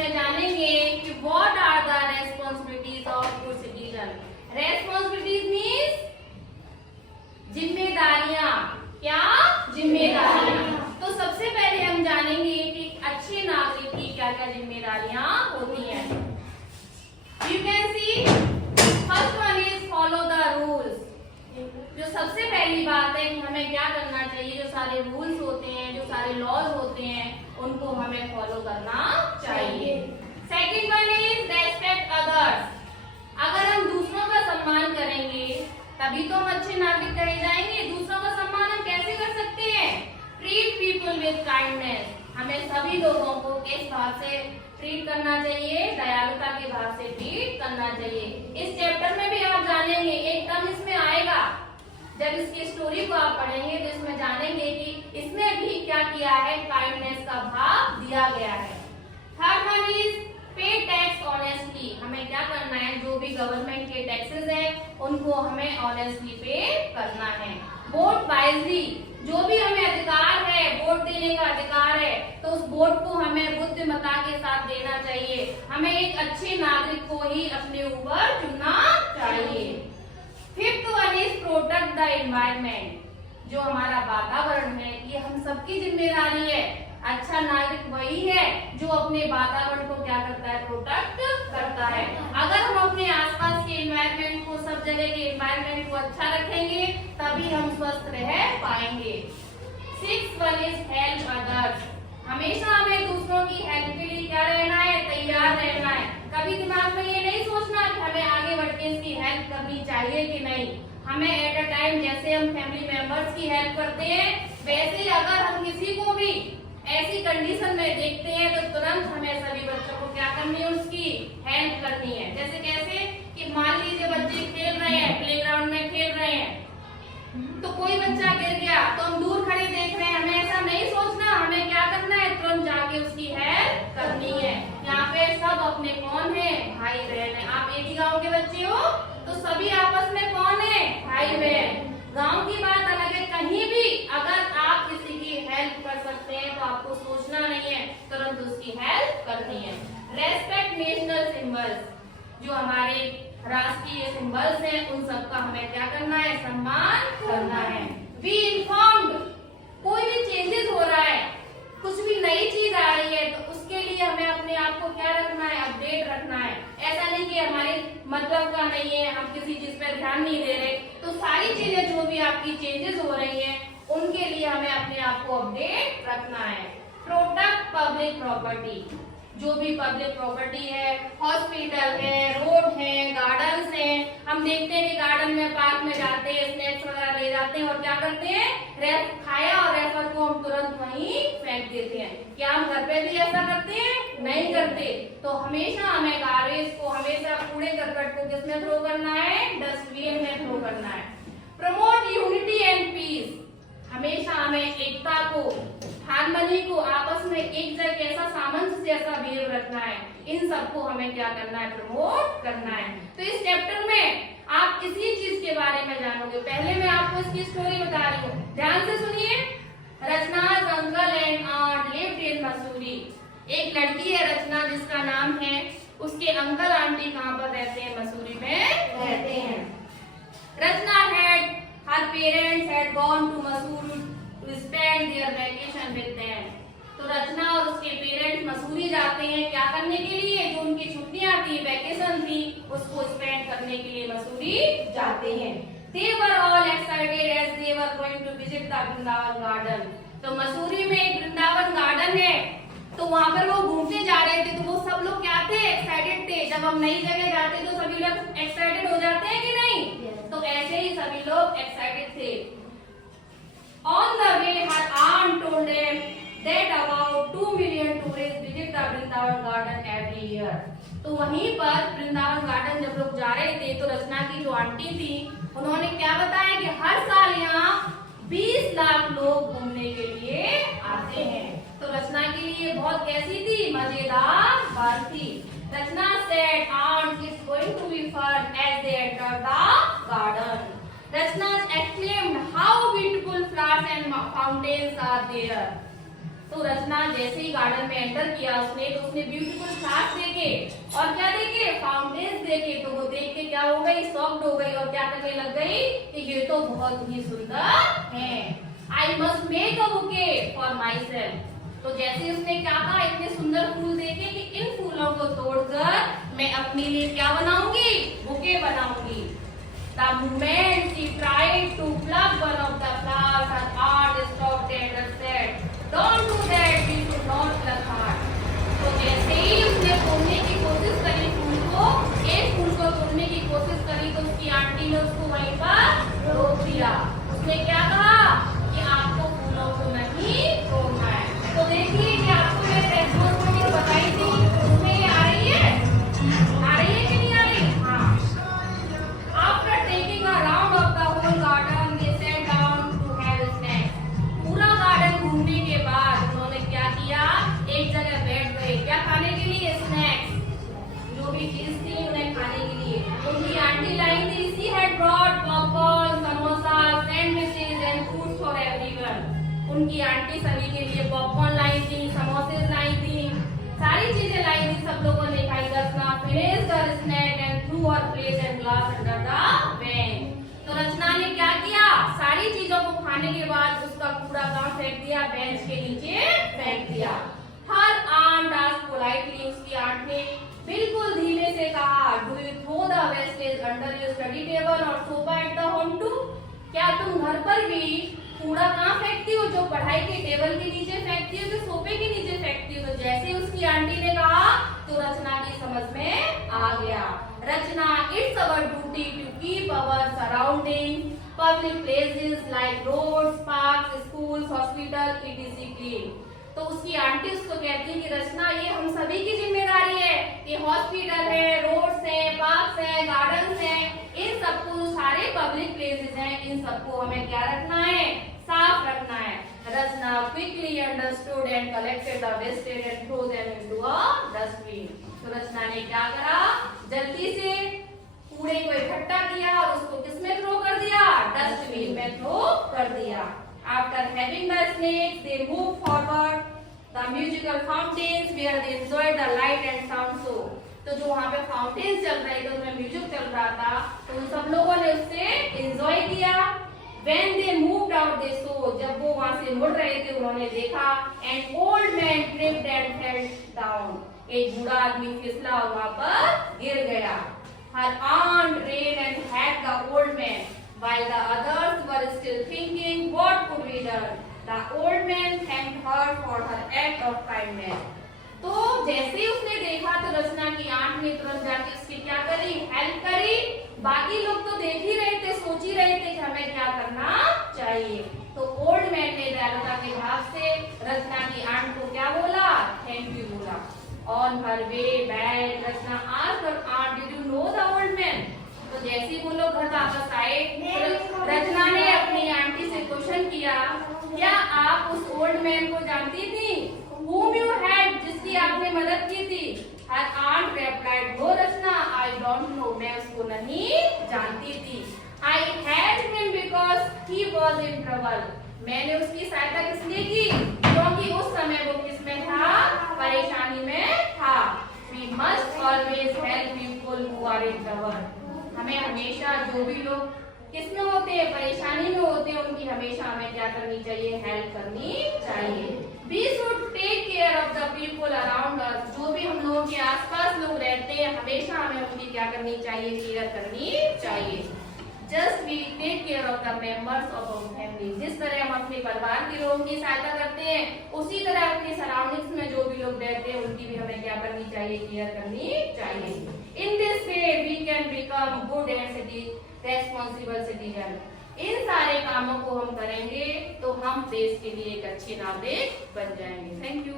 इसमें जानेंगे कि what are the responsibilities of good citizen. Responsibilities means जिम्मेदारियां। क्या? जिम्मेदारियां। तो सबसे पहले हम जानेंगे कि अच्छे नागरिक की क्या क्या जिम्मेदारियां होती हैं। You can see first one is follow the rules. जो सबसे पहली बात है कि हमें क्या करना चाहिए, जो सारे रूल्स होते हैं, जो सारे लॉज होते हैं, उनको हमें फॉलो करना चाहिए। Second one is respect others. अगर हम दूसरों का सम्मान करेंगे तभी तो हम अच्छे नागरिक कहे जाएंगे। दूसरों का सम्मान हम कैसे कर सकते हैं? Treat people with kindness. हमें सभी लोगों को किस भाव से ट्रीट करना चाहिए? दयालुता के भाव से ट्रीट करना चाहिए। इस चैप्टर में भी आप जानेंगे, एक टर्म इसमें आएगा, जब इसकी स्टोरी को आप पढ़ेंगे तो इसमें जानेंगे कि इसमें भी क्या किया है, काइंडनेस का भाव दिया गया है। थर्ड वन इज पे टैक्स ऑनेस्टली। हमें क्या करना है, जो भी गवर्नमेंट के टैक्सेस हैं उनको हमें ऑनेस्टली पे करना है। Vote wisely. जो भी हमें अधिकार है, वोट देने का अधिकार है, तो उस वोट को हमें बुद्धिमत्ता के साथ देना चाहिए। हमें एक अच्छे नागरिक को ही अपने ऊपर चुनना चाहिए। Fifth one is protect the environment. जो हमारा वातावरण है ये हम सबकी जिम्मेदारी है। अच्छा नागरिक वही है जो अपने वातावरण को क्या करता है, प्रोटेक्ट करता है। अगर हम अपने आसपास के एनवायरमेंट को, सब जगह के एनवायरमेंट को अच्छा रखेंगे तभी हम स्वस्थ रह पाएंगे। Sixth one is help others. हमेशा हमें दूसरों की हेल्प के लिए क्या रहना है, तैयार रहना है। कभी दिमाग में ये नहीं सोचना कि हमें आगे बढ़ के इसकी हेल्प करनी चाहिए कि नहीं। हमें एट अ टाइम जैसे हम फैमिली मेंबर्स की हेल्प करते हैं, वैसे ही अगर हम किसी को भी ऐसी कंडीशन में देखते हैं तो तुरंत हमें सभी बच्चों को क्या करनी है, उसकी हेल्प करनी है। जैसे कैसे कि मान लीजिए बच्चे खेल रहे हैं, प्लेग्राउंड में खेल रहे हैं, तो कोई बच्चा गिर गया तो हम दूर खड़े देख रहे हैं, हमें ऐसा नहीं सोचना, हमें क्या करना है, तुरंत जाके उसकी हेल्प करनी है। यहाँ पे सब अपने कौन है, भाई बहन है। आप एक ही गाँव के बच्चे हो तो सभी आपस में कौन है, भाई बहन। गाँव की बात अलग है, कहीं भी अगर आप किसी की हेल्प कर सकते हैं तो आपको सोचना नहीं है, तुरंत उसकी हेल्प करनी है। Respect national symbols. जो हमारे राष्ट्रीय सिंबल्स हैं उन सबका हमें क्या करना है, सम्मान करना है। Be informed. कोई भी चेंजेस हो रहा है, कुछ भी नई चीज आ रही है तो उसके लिए हमें अपने आप को क्या रखना है, अपडेट रखना है। ऐसा नहीं कि हमारे मतलब का नहीं है, हम किसी चीज पे ध्यान नहीं दे रहे। तो सारी चीजें जो भी आपकी चेंजेस हो रही हैं उनके लिए हमें अपने आप को अपडेट रखना है। Protect public property. जो भी पब्लिक प्रॉपर्टी है, हॉस्पिटल है, रोड है, गार्डन्स हैं, हम देखते हैं कि गार्डन में, पार्क में जाते हैं, स्नैक्स वगैरह ले जाते हैं और क्या करते हैं, खाया और रेफर को हम तुरंत वहीं फेंक देते हैं। क्या हम घर पे भी ऐसा करते हैं? नहीं करते। तो हमेशा हमें गार्बेज को, हमेशा कूड़े करकट को किसमें थ्रो करना है, डस्टबिन में थ्रो करना है। Promote unity and peace. हमेशा हमें एकता को, हार्मनी को, आपस में एक जगह कैसा सामंजस्य, ऐसा बिहेव रखना है। इन सबको हमें क्या करना है, प्रमोट करना है। तो इस चैप्टर में आप इसी चीज के बारे में जानोगे। पहले मैं आपको इसकी स्टोरी बता रही हूँ, ध्यान से सुनिए। रचना's uncle and aunt lived in Mussoorie. एक लड़की है रचना जिसका नाम है, उसके अंकल आंटी कहाँ पर रहते हैं, मसूरी में रहते हैं। रचना had her parents had gone to Missouri to spend their vacation with them. तो रचना और उसके पेरेंट्स मसूरी जाते हैं क्या करने के लिए, जो उनकी छुट्टियां थी, वैकेशन थी, उसको स्पेंड करने के लिए मसूरी जाते हैं। They were all excited as they were going to visit the Vrindavan garden. तो मसूरी में एक वृंदावन गार्डन है, तो वहां पर वो घूमने जा रहे थे। तो वो सब लोग क्या थे, एक्साइटेड थे। जब हम नई जगह जाते तो सभी लोग एक्साइटेड हो जाते हैं कि नहीं? तो ऐसे ही सभी लोग एक्साइटेड थे। On the way, her aunt told them that about 2 million tourists visit the Vrindavan garden every year. तो वहीं पर वृंदावन गार्डन जब लोग जा रहे थे तो रचना की जो आंटी थी उन्होंने क्या बताया कि हर साल यहाँ 20 लाख लोग घूमने के लिए आते हैं। तो रचना के लिए बहुत कैसी थी, मजेदार बात थी। रचना said aunt is going to be fun as they enter the garden. Rachna exclaimed how beautiful flowers and fountains are there. तो रचना जैसे ही गार्डन में एंटर किया उसने, तो उसने ब्यूटीफुल फ्लावर्स देखे और क्या देखे, फाउंटेन्स देखे। तो वो देख के क्या हो गई, शॉक्ड हो गई और क्या करने लग गई कि ये तो बहुत ही सुंदर है, I must make a bouquet for my self. तो जैसे उसने क्या कहा, इतने सुंदर फूल देखे कि इन फूलों को तोड़कर मैं अपने लिए क्या बनाऊंगी, बुके बनाऊंगी। The moment she tried to pluck one of the flowers, her heart stopped and said, "Don't do that. We should not pluck heart." तो जैसे ही उसने तोड़ने की कोशिश करी फूल को, एक फूल को तोड़ने की कोशिश करी, तो उसकी आंटी ने उसको वहीं पर रोक दिया। उसने क्या कहा कि आपको फूलों को नहीं तोड़ना है। तो देखिए कि आपको मैंने रेस्पॉन्सिबिलिटी बताई थी, उसमें ये आ रही है कि नहीं आ रही? हाँ। After taking a round of the whole garden, they sat down to have snacks. पूरा गार्डन घूमने के बाद उन्होंने क्या किया, एक जगह बैठ गए, क्या खाने के लिए, स्नैक्स, जो भी चीज थी उन्हें खाने के लिए। उनकी आंटी लाई थी, she had brought popcorn, samosa, sandwiches and food for everyone. उनकी आंटी सभी के लिए पॉपकॉर्न लाई थी, समोसे लाई थी, सारी चीजें लाई थी, सब लोगों ने खाई। रचना finished her snack and threw her plate and glass under the bench. तो रचना ने क्या किया, सारी चीजों को खाने के बाद उसका कूड़ा कहाँ फेंक दिया, बेंच के नीचे फेंक दिया। Her aunt asked politely, उसकी आंट ने बिल्कुल धीमे से कहा, Do you throw the wastage under your study table or sofa at the home too? क्या तुम घर पर भी कूड़ा कहाँ फेंकती हो, जो पढ़ाई के टेबल के नीचे फेंकती हो, जो सोफे के नीचे फेंकती हो? तो जैसे उसकी आंटी ने कहा तो रचना की समझ में आ गया। Rachna, it's our duty to keep our surrounding, public places like roads, parks, schools, hospital etc clean. तो उसकी आंटी उसको कहती है कि रचना, ये हम सभी की जिम्मेदारी है कि हॉस्पिटल है, रोड्स है, पार्क्स है, गार्डन्स है, इन सबको, जो सारे पब्लिक प्लेसेस हैं, इन सबको हमें क्या रखना है, साफ रखना है। रचना quickly understood and collected the wastage and threw them into a dustbin. तो रचना ने क्या करा, जल्दी से कूड़े को इकट्ठा किया और उसको किसमें थ्रो कर दिया, डस्टबिन में थ्रो कर दिया। After having the snakes, they moved forward the musical fountains where they enjoyed the light and sound show. तो जो वहाँ पे फाउंटेन्स चल रहे थे, उसमें म्यूजिक चल रहा था, तो उन सब लोगों ने उससे एंजॉय किया। When they moved out, they saw, जब वो वहाँ से मुड़ रहे थे उन्होंने देखा, an old man tripped and fell down. एक बूढ़ा आदमी फिसला और वहाँ पर गिर गया। Her aunt ran and had the old man, while the others were still thinking what could be done. The old man thanked her for her act of kindness. तो जैसे ही उसने देखा तो रचना की आंट ने तुरंत जाके उसकी क्या करी, हेल्प करी। बाकी लोग तो देख ही रहे थे, सोच ही रहे थे कि हमें क्या करना चाहिए। तो ओल्ड मैन ने दयालुता के भाव से रचना की आंट को क्या बोला, थैंक यू बोला। On her way back Rachna asked her aunt, did you know the old man? तो जैसे ही वो लोग घर वापस आए, रचना ने अपनी आंटी से क्वेश्चन किया, क्या आप उस ओल्ड मैन को जानती थी, whom you had, जिसकी आपने मदद की थी? Her aunt replied, no Rachna, I don't know, मैं उसको नहीं जानती थी। I had him because he was in trouble, मैंने उसकी सहायता किसलिए की, क्योंकि उस समय वो किसमें था, परेशानी में था। We must always help people who are in trouble, हमें हमेशा जो भी लोग किसमें होते हैं, परेशानी में होते हैं, उनकी हमेशा हमें क्या करनी चाहिए, हेल्प करनी चाहिए। We should take care of the people around us, जो भी हम लोगों के आसपास लोग रहते हैं, हमेशा हमें उनकी क्या करनी चाहिए, केयर करनी चाहिए। Just we take care of the members of our family, जिस तरह हम अपने परिवार के लोगों की सहायता करते हैं, उसी तरह अपने सराउंडिंग्स में जो भी लोग रहते हैं उनकी भी हमें क्या करनी चाहिए, केयर करनी चाहिए। In this way we can become good and responsible citizen. इन सारे कामों को हम करेंगे तो हम देश के लिए एक अच्छे नागरिक बन जाएंगे। Thank you.